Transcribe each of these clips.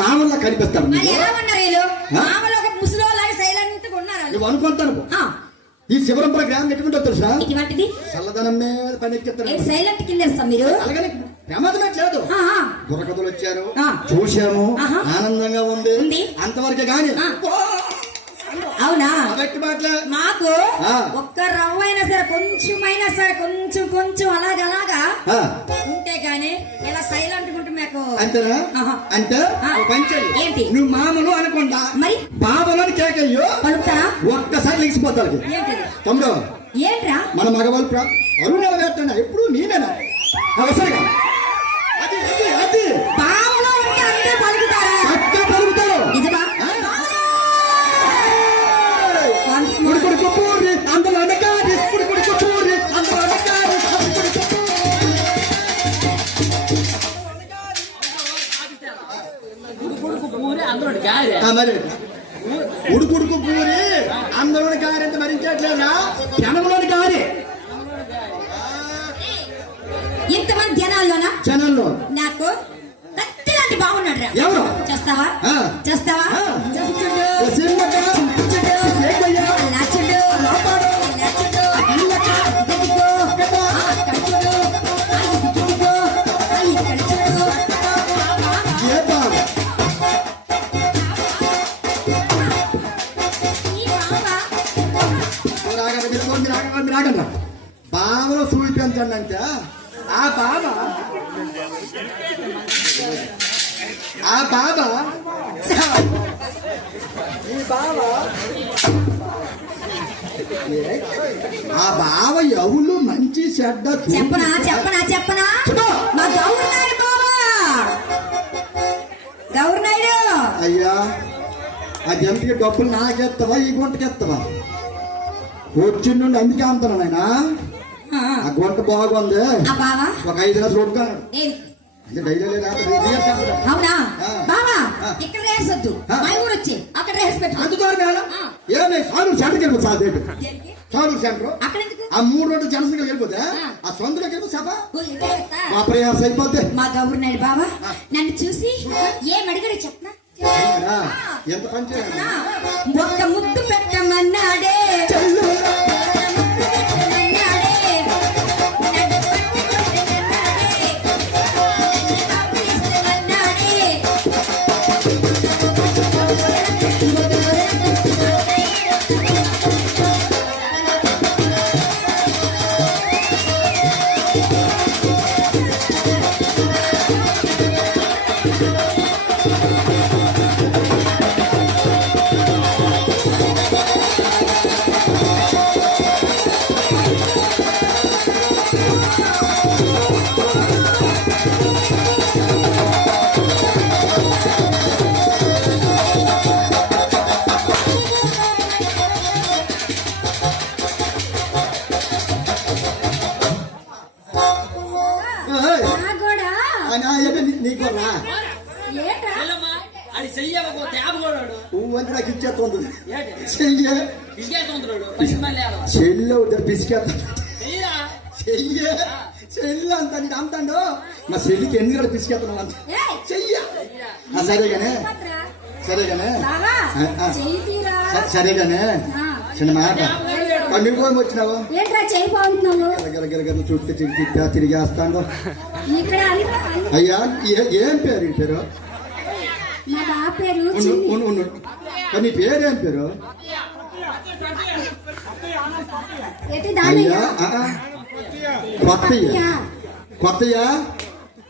మామూలుగా కనిపిస్తారు నువ్వు అనుకుంటాను. ఈ శివరంపురం గ్రామం ఎటువంటి తెలుసా? చల్లదనం మీద పనికెత్తారు. సైలెంట్ కిందేస్తాం మీరు. అలాగని ప్రమాదమే లేదు. బుర్రకథలు వచ్చారు, చూశాము, ఆనందంగా ఉంది. అంతవరకే గాని అవునా? మాకు ఒక్క రవ్వ అయినా సరే కొంచెమైనా సరే కొంచెం అలాగా ఉంటే గానీ ఇలా సైలెంట్ ఉంటే మాకు అంతేనా? అంటే ఏంటి నువ్వు మామూలు అనుకుంటా మరి బాబులని కేకయ్యో పలుకుతా ఒక్కసారి లెగిసిపోతారు. తమ్ముడు ఏంట్రా మన మగవాళ్ళు అరుణ వేస్తున్నా ఎప్పుడు నేనేనా అవసరంగా అది అది బాబులో ఉంటే అంతే పలుకుతారా? అట్టే పలుకుతారు. నిజమా? అందులో అనగానే అందులో ఉడుకుడుకు పూరి అందులోని కారు ఎంత మరించట్లేదా? జనంలోని కారే. ఇంతమంది జనాల్లో నాకు కత్తిలాంటి బాగున్నాడు. ఎవరు చేస్తావా? బావలో చూపించండి. ఆ బాబా ఆ బావ ఎవరు మంచి చెడ్డ చెప్పనా మా గౌరనాయుడు బావా. గౌరనాయుడు అయ్యా ఆ జంటకి డబ్బులు నాకెత్తవా ఈ గుంటకెత్తవా? వచ్చి నుండి అందుకే అంటాను నాయన. ఆ గుంట బాగుంది, ఒక 5 నెలలు చూడుతాను. అవునా బావా? ఇక్కడ రేసొద్దు, మా ఊరు వచ్చి అక్కడ రేసి పెట్టు. సాధు సెంటర్ ఆ 3 రోడ్లు జనసంగా వెళ్ళిపోతే ఆ సొంతలోకి వెళ్ళిపో సభ మా ప్రయాస అయిపోతే. మా గౌరనాయుడు బావా నన్ను చూసి ఏమడిగాడు చెప్పనా? ఎంత పని చేయాలి? ఒక్క ముద్దు పెట్టమన్నాడే. నీకు రా ఏంట్రా వెళ్ళమ్మా, అది చెయ్యకు ట్యాబ్ కొడాడు. పువ్వు అంటే నాకు ఇచ్చేస్తుంది ఏంటి? చెయ్యే పిసికేస్తుంటాడు, పసి మళ్ళీ ఆడవా. చెల్లి ఉద్దరు పిసికేస్తా చెయ్యరా? చెయ్యే చెల్లి అంత నీకు అంతాడు మా చెల్లికి ఎన్ని కూడా పిసికేస్తున్నావు అంత ఏయ్, చెయ్య సరేగానే పత్రా. సరేగానే బావా ఆ. చెయ్యి తీరా. సరేగానే ఆ. చిన్న మాట నువ్వు కూడా వచ్చినావు ఏంట్రా చెయ్యి బాగుంటున్నావు గిరగిర చుట్టూ తిరిగేస్తాను ఇక్కడ అయ్యా ఏం పేరు ఈ పేరు మా బావ పేరు ఉండు, చిన్ని. ఉండు, ఉండు. నీ పేరేం పేరు ఎటు దానయ్య? అయ్యా కొత్తయ్య కొత్తయ్య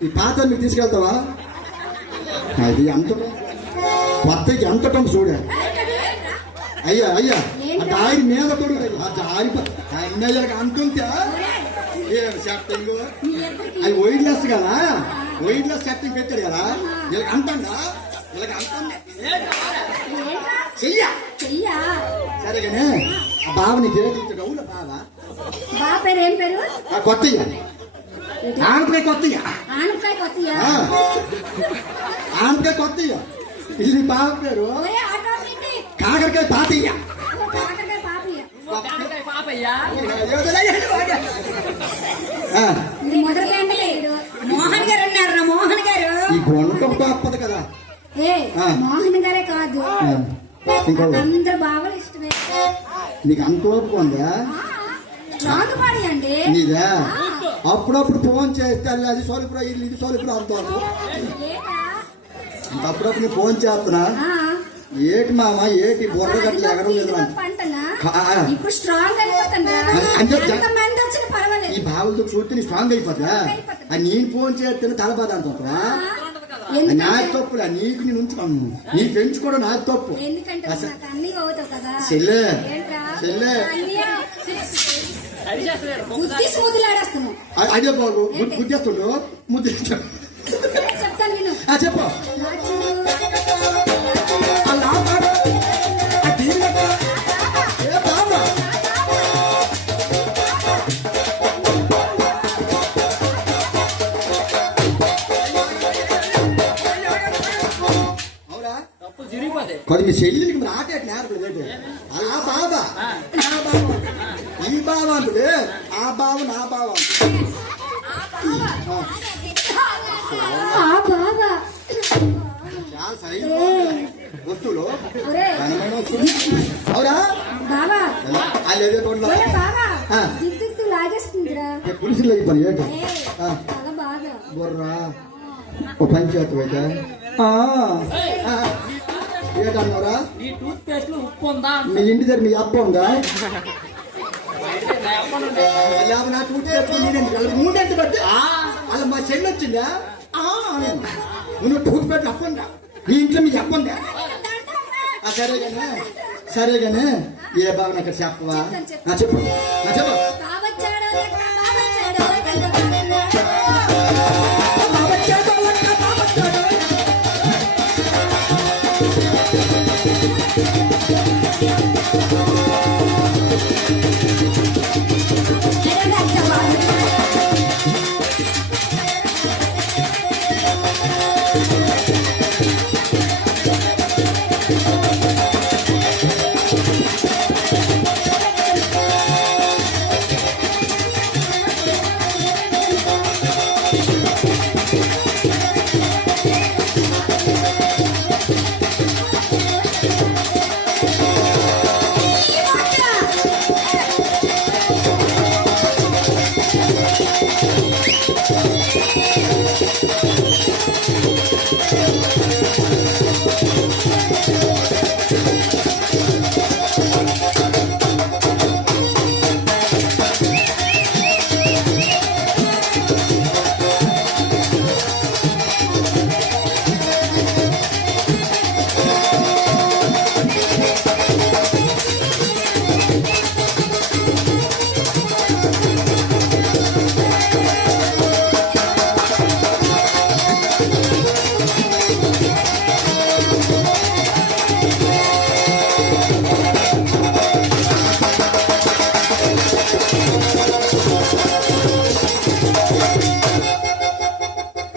ఈ పాత మీకు తీసుకెళ్తావా అది అంతటం కొత్తకి అంతటం చూడ అయ్యా అయ్యా అంటే ఆయన మీద తోడు అన్నయ్యకి అంతుంటే ఏం సెట్టింగ్ మీ ఇద్దరికి అది వైడ్లెస్ కదా వైడ్లెస్ సెట్టింగ్ పెట్టాడు కదా వీళ్ళకి అంతండా వీళ్ళకి అంతండా ఏంట్రా? చెయ్యా చెయ్యా. సరేగానే ఆ బావ నీకు ఏది అవును బావ బావ పేరు ఏం పేరు? ఆ కొత్తయ్య ఆనపకాయ కొత్తయ్య ఆనపకాయ కొత్తయ్య. ఆనపకాయ కొత్తయ్య ఇది బావ పేరు ఒరే ఆటోమేటి. కాకరకాయ పాతయ్య కాకరకాయ పాపయ్య. కాకరకాయ పాపయ్యా. ఆ, ఇది మొదటి పేరు మోహన్ గారు ఉన్నారు. మోహన్ గారు ఈ గుంట తప్పదు కదా ఏ ఆ. మోహన్ గారే కాదు ఆ, ఇంకో అందరు బావలు ఇష్టమే. నీకు అంత ఓపిక ఉందా రాంగ్ పాడి అండి. నీదా అప్పుడప్పుడు ఫోన్ చేస్తే అది సోలిపురా ఇది సోలిపురా అంటారు ఏటా? అప్పుడప్పుడు నీకు ఫోన్ చేస్తున్నా ఆ. ఏటి మామ ఏటి బుర్ర గట్ల ఎగడం లేదు నాకు. పంటనా ఆ. ఇప్పుడు స్ట్రాంగ్ అయిపోతుందా? అంటే ఎంత మంది వచ్చినా ఈ పర్వాలేదు. బావులతో చూస్తే నీ స్ట్రాంగ్ అయిపోతా అది నేను ఫోన్ చేస్తే తలబాధ అంటారా ఎందుకంటే నాకు తప్పులే నీకు నేను ఉంచుకోను నీ పెంచుకోవడం నాకు తప్పు ఎందుకంటే నాకు అన్ని అవుతావు కదా. చెల్లె ఏంట్రా? చెల్లె అన్నయ్య, అది చేస్తలేరు. బుద్ధి స్మూతులాడేస్తున్నావు. అదే బాబు గుర్తిస్తుండు ముద్దు చెప్తాను నేను. చెప్పు రాజు, ఆ లాభాడు, ఆ దీనిగట్ట, ఏ బాబా అవునా తప్పు చిరిగిపోతాయి. కొద్ది మీ చెల్లికి మరి ఆట నేర్పలేదు ఆ బాబా నా బాబా ఈ బాబా అంటే ఆ బావ నా బావ ఆ బాబా. చాలా సరైన వస్తువులు ఒరే ఘనమైన వస్తువులు అవునా బాబా, అల్లేదే కొండలో ఒరే బాబా, ఆ. దిద్దు లాగేస్తుందిరా. పులుసులు అయిపోయి ఏంటి ఏ, ఆ. చాలా బాగా. బుర్రా ఓ పంచాయతీ అయితే ఏంటన్నారా నీ టూత్ పేస్ట్ లో ఉప్పు ఉందా? మీ ఇంటి దగ్గర మీ అప్ప ఉందా లేకపోతే లేకపోతే నా టూట్ మూడెంత బట్టి అలా మా చెల్లి వచ్చిందా నువ్వు టూట్ పెట్టి అప్పందా నీ ఇంట్లో మీ అప్పందా సరేగానే ఏ బాబు అక్కడ చెప్పవా చెప్పు చెప్పు బావచ్చాడో లెక్క, బావచ్చాడో లెక్క.